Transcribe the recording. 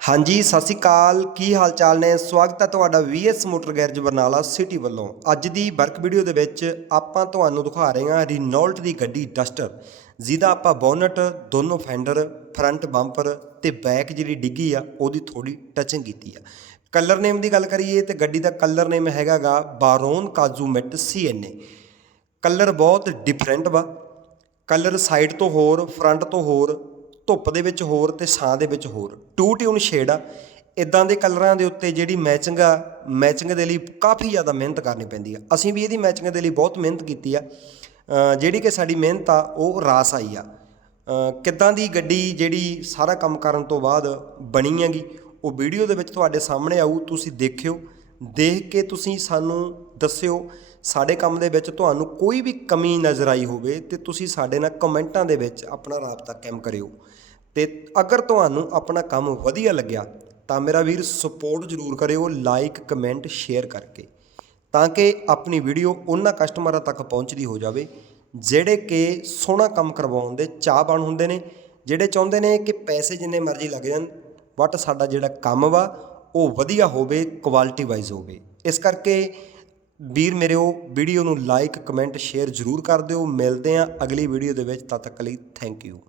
ਹਾਂਜੀ, ਸਤਿ ਸ਼੍ਰੀ ਅਕਾਲ। ਕੀ ਹਾਲ ਚਾਲ ਨੇ? ਸਵਾਗਤ ਹੈ ਤੁਹਾਡਾ VS motor garage Barnala city ਵੱਲੋਂ। ਅੱਜ ਦੀ ਵਰਕ ਵੀਡੀਓ ਦੇ ਵਿੱਚ ਆਪਾਂ ਤੁਹਾਨੂੰ ਦਿਖਾ ਰਹੇ ਹਾਂ ਰੀਨੋਲਟ ਦੀ ਗੱਡੀ ਡਸਟਰ ਜਿਹਦਾ ਆਪਾਂ ਬੋਨਟ ਦੋਨੋਂ ਫੈਂਡਰ ਫਰੰਟ ਬੰਪਰ ਤੇ ਬੈਕ ਜਿਹੜੀ ਡਿੱਗੀ ਆ, ਉਹਦੀ ਥੋੜੀ ਟਚਿੰਗ ਕੀਤੀ ਆ। ਕਲਰ ਨੇਮ ਦੀ ਗੱਲ ਕਰੀਏ ਤੇ ਗੱਡੀ ਦਾ ਕਲਰ ਨੇਮ ਹੈਗਾਗਾ ਬਾਰੋਨ ਕਾਜੂ ਮਿਟ ਸੀਐਨਏ ਕਲਰ ਬਹੁਤ ਡਿਫਰੈਂਟ ਵਾ। ਕਲਰ ਸਾਈਡ ਤੋਂ ਹੋਰ ਫਰੰਟ ਤੋਂ ਹੋਰ ਧੁੱਪ ਦੇ ਵਿੱਚ ਹੋਰ ਤੇ ਛਾਂ ਦੇ ਵਿੱਚ ਹੋਰ। ਟੂ ਟਿਊਨ ਸ਼ੇਡ ਆ। ਇਦਾਂ ਦੇ ਕਲਰਾਂ ਦੇ ਉੱਤੇ ਜਿਹੜੀ ਮੈਚਿੰਗ ਆ, ਮੈਚਿੰਗ ਦੇ ਲਈ ਕਾਫੀ ਜ਼ਿਆਦਾ ਮਿਹਨਤ ਕਰਨੀ ਪੈਂਦੀ ਆ। ਅਸੀਂ ਵੀ ਇਹਦੀ ਮੈਚਿੰਗ ਦੇ ਲਈ ਬਹੁਤ ਮਿਹਨਤ ਕੀਤੀ ਆ। ਜਿਹੜੀ ਕਿ ਸਾਡੀ ਮਿਹਨਤ ਆ, ਉਹ ਰਾਸ ਆਈ ਆ। ਕਿੱਦਾਂ ਦੀ ਗੱਡੀ ਜਿਹੜੀ ਸਾਰਾ ਕੰਮ ਕਰਨ ਤੋਂ ਬਾਅਦ ਬਣੀ ਹੈਗੀ, ਉਹ ਵੀਡੀਓ ਦੇ ਵਿੱਚ ਤੁਹਾਡੇ ਸਾਹਮਣੇ ਆਊ, ਤੁਸੀਂ ਦੇਖਿਓ। ਦੇਖ ਕੇ ਤੁਸੀਂ ਸਾਨੂੰ ਦੱਸਿਓ, ਸਾਡੇ ਕੰਮ ਦੇ ਵਿੱਚ ਤੁਹਾਨੂੰ ਕੋਈ ਵੀ ਕਮੀ ਨਜ਼ਰ ਆਈ ਹੋਵੇ ਤੇ ਤੁਸੀਂ ਸਾਡੇ ਨਾਲ ਕਮੈਂਟਾਂ ਦੇ ਵਿੱਚ ਆਪਣਾ ਰਾਬਤਾ ਕਾਇਮ ਕਰਿਓ। ਤੇ ਅਗਰ ਤੁਹਾਨੂੰ ਆਪਣਾ ਕੰਮ ਵਧੀਆ ਲੱਗਿਆ, ਤਾਂ ਮੇਰਾ ਵੀਰ ਸਪੋਰਟ ਜ਼ਰੂਰ ਕਰਿਓ ਲਾਈਕ ਕਮੈਂਟ ਸ਼ੇਅਰ ਕਰਕੇ। ਤਾਂ ਕਿ ਆਪਣੀ ਵੀਡੀਓ ਉਹਨਾਂ ਕਸਟਮਰਾਂ ਤੱਕ ਪਹੁੰਚਦੀ ਹੋ ਜਾਵੇ, ਜਿਹੜੇ ਕਿ ਸੋਹਣਾ ਕੰਮ ਕਰਵਾਉਣ ਦੇ ਚਾਹਵਾਨ ਹੁੰਦੇ ਨੇ, ਜਿਹੜੇ ਚਾਹੁੰਦੇ ਨੇ ਕਿ ਪੈਸੇ ਜਿੰਨੇ ਮਰਜ਼ੀ ਲੱਗ ਜਾਣ ਬਟ ਸਾਡਾ ਜਿਹੜਾ ਕੰਮ ਵਾ ਉਹ ਵਧੀਆ ਹੋਵੇ ਕੁਆਲਿਟੀ ਵਾਈਜ਼ ਹੋਵੇ। ਇਸ ਕਰਕੇ ਵੀਰ ਮੇਰੇ ਉਹ ਵੀਡੀਓ ਨੂੰ ਲਾਈਕ ਕਮੈਂਟ ਸ਼ੇਅਰ ਜ਼ਰੂਰ ਕਰ ਦਿਓ। ਮਿਲਦੇ ਆਂ ਅਗਲੀ ਵੀਡੀਓ ਦੇ ਵਿੱਚ। ਤਦ ਤੱਕ ਲਈ ਥੈਂਕ ਯੂ